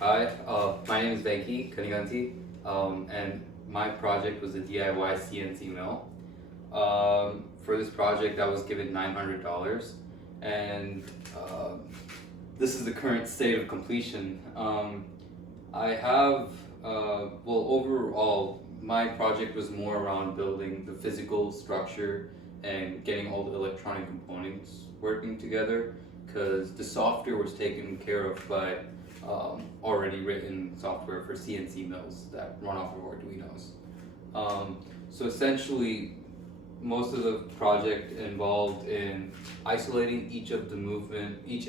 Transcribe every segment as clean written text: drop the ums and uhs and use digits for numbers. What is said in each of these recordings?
Hi, my name is Venky CNC, and my project was a DIY CNC mill. For this project, I was given $900, and this is the current state of completion. I have, overall, my project was more around building the physical structure and getting all the electronic components working together, because the software was taken care of by already written software for CNC mills that run off of Arduinos. So essentially, most of the project involved in isolating each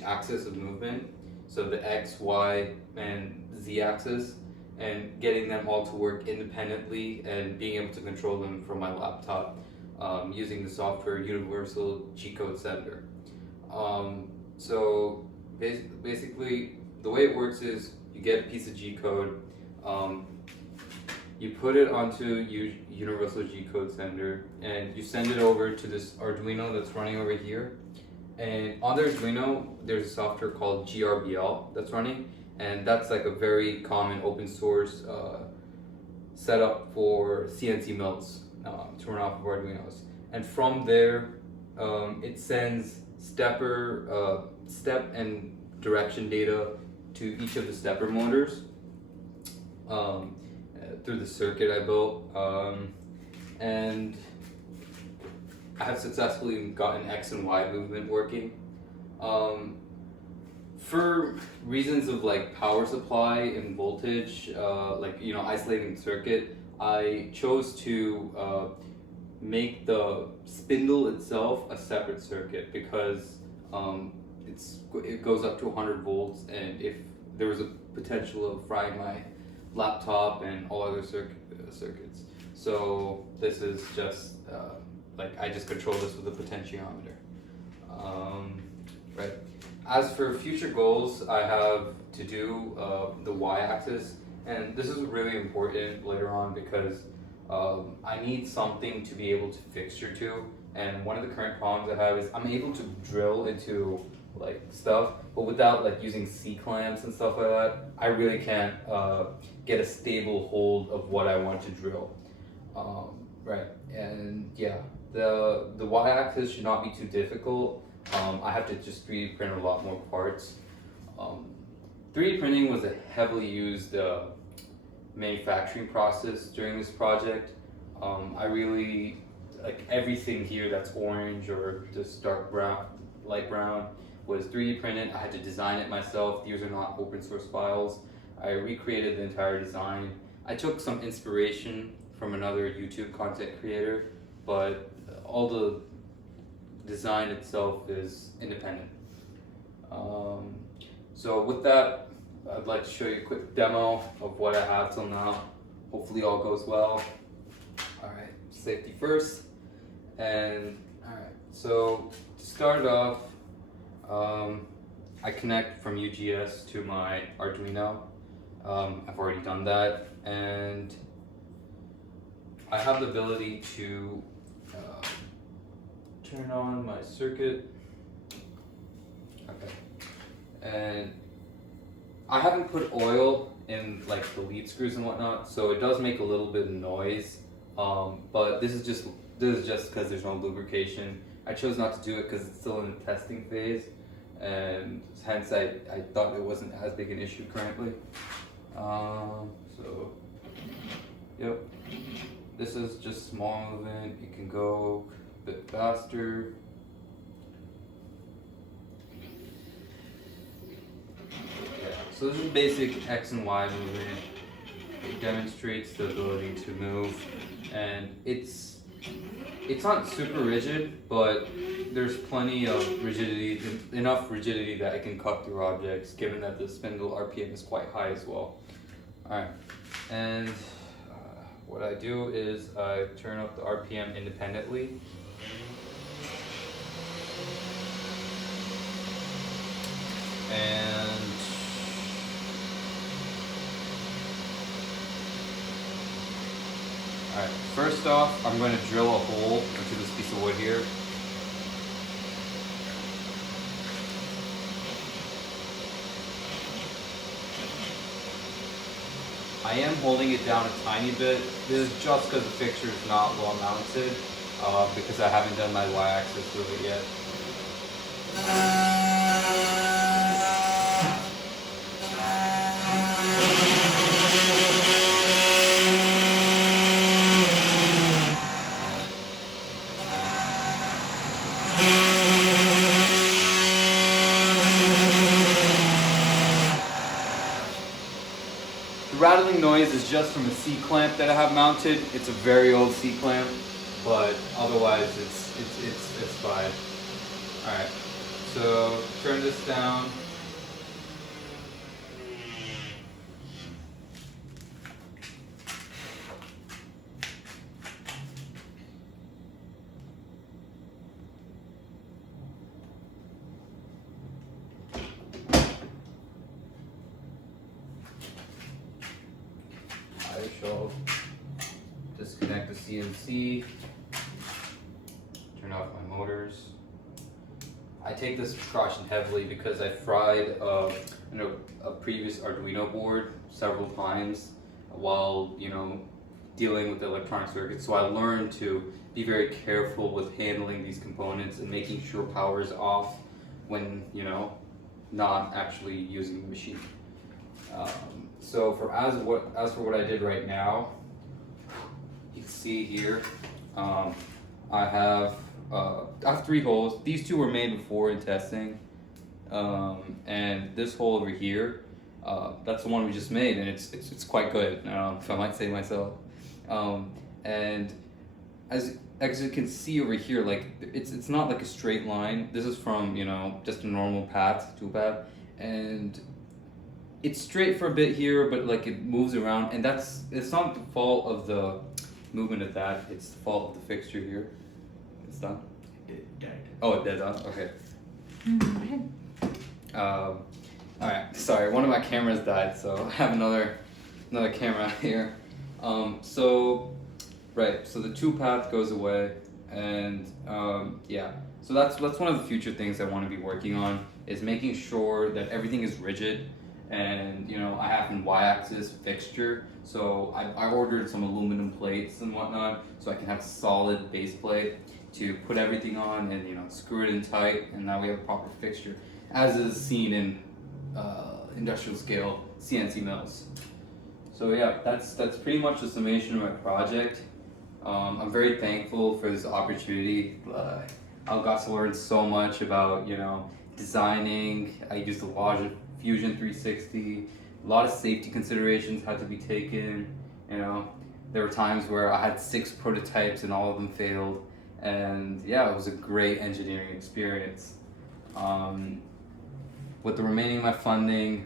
axis of movement, so the X, Y, and Z axis, and getting them all to work independently and being able to control them from my laptop using the software Universal G-Code Sender. So basically, the way it works is you get a piece of G-code, you put it onto Universal G-Code Sender, and you send it over to this Arduino that's running over here. And on the Arduino, there's a software called GRBL that's running, and that's like a very common open source setup for CNC mills to run off of Arduinos. And from there, it sends step and direction data to each of the stepper motors through the circuit I built, and I have successfully gotten X and Y movement working. For reasons of like power supply and voltage, isolating the circuit, I chose to make the spindle itself a separate circuit because it goes up to 100 volts, and if there was a potential of frying my laptop and all other circuits. So this is just I just control this with a potentiometer. Right. As for future goals, I have to do the Y-axis, and this is really important later on because I need something to be able to fixture to. And one of the current problems I have is I'm able to drill into like stuff, but without like using C-clamps and stuff like that, I really can't get a stable hold of what I want to drill. Right, and yeah, the Y-axis should not be too difficult. I have to just 3D print a lot more parts. 3D printing was a heavily used manufacturing process during this project. I really like everything here that's orange or just dark brown, light brown, was 3D printed. I had to design it myself. These are not open source files. I recreated the entire design. I took some inspiration from another YouTube content creator, but all the design itself is independent. So with that, I'd like to show you a quick demo of what I have till now. Hopefully all goes well. Alright, safety first. And alright, so to start off, I connect from UGS to my Arduino. I've already done that, and I have the ability to turn on my circuit. Okay, and I haven't put oil in like the lead screws and whatnot, so it does make a little bit of noise. But this is just because there's no lubrication. I chose not to do it because it's still in the testing phase, and hence I thought it wasn't as big an issue currently. So, yep, this is just small movement. You can go a bit faster. Yeah, so this is basic X and Y movement. It demonstrates the ability to move, and it's not super rigid, but there's plenty of rigidity, enough rigidity that it can cut through objects, given that the spindle RPM is quite high as well. Alright, and what I do is I turn up the RPM independently. And alright, first off, I'm going to drill a hole into this piece of wood here. I am holding it down a tiny bit. This is just because the fixture is not well mounted, because I haven't done my y-axis with it yet. The rattling noise is just from a C-clamp that I have mounted. It's a very old C-clamp, but otherwise it's fine. All right, so turn this down. I shall disconnect the CNC, turn off my motors. I take this precaution heavily because I fried a previous Arduino board several times while dealing with the electronic circuits. So I learned to be very careful with handling these components and making sure power is off when not actually using the machine. So as for what I did right now, you can see here, I have 3 holes. These 2 were made before in testing, and this hole over here, that's the one we just made, and it's quite good, if I might say myself. And as you can see over here, like it's not like a straight line. This is from just a normal toolpath, and it's straight for a bit here, but like it moves around, and it's not the fault of the movement of that. It's the fault of the fixture here. It's done. It died. Oh, it did. Okay. All right. Sorry, one of my cameras died, so I have another camera here. So the 2-path goes away, and yeah. So that's one of the future things I want to be working on, is making sure that everything is rigid. And I have an y-axis fixture, so I ordered some aluminum plates and whatnot, so I can have a solid base plate to put everything on and screw it in tight, and now we have a proper fixture, as is seen in industrial scale CNC mills. So yeah, that's pretty much the summation of my project. I'm very thankful for this opportunity. I got to learn so much about designing. I used a Logic Fusion 360. A lot of safety considerations had to be taken. There were times where I had 6 prototypes and all of them failed, and yeah, it was a great engineering experience. With the remaining of my funding,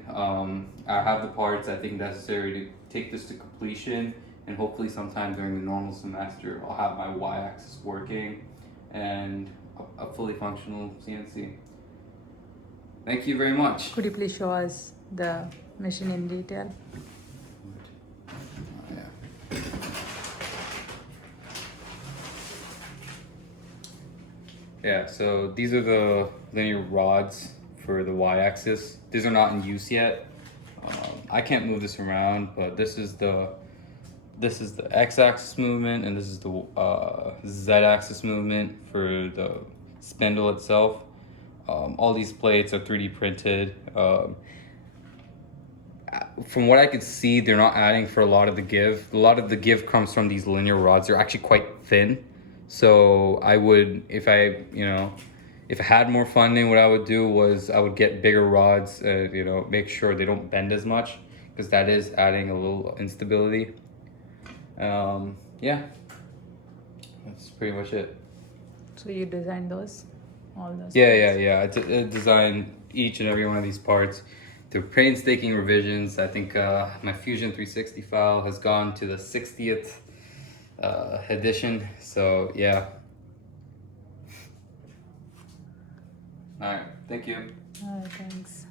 I have the parts I think necessary to take this to completion, and hopefully sometime during the normal semester I'll have my y-axis working and a fully functional CNC. Thank you very much. Could you please show us the machine in detail? Yeah, so these are the linear rods for the y-axis. These are not in use yet. I can't move this around, but this is the x-axis movement, and this is the z-axis movement for the spindle itself. All these plates are 3D printed. From what I could see, they're not adding for a lot of the give. A lot of the give comes from these linear rods. They're actually quite thin. So I would, if I had more funding, what I would do was I would get bigger rods, make sure they don't bend as much, because that is adding a little instability. Yeah, that's pretty much it. So you designed those? All those? Yeah. I designed each and every one of these parts through painstaking revisions. I think my Fusion 360 file has gone to the 60th edition. So yeah. All right. Thank you. Thanks.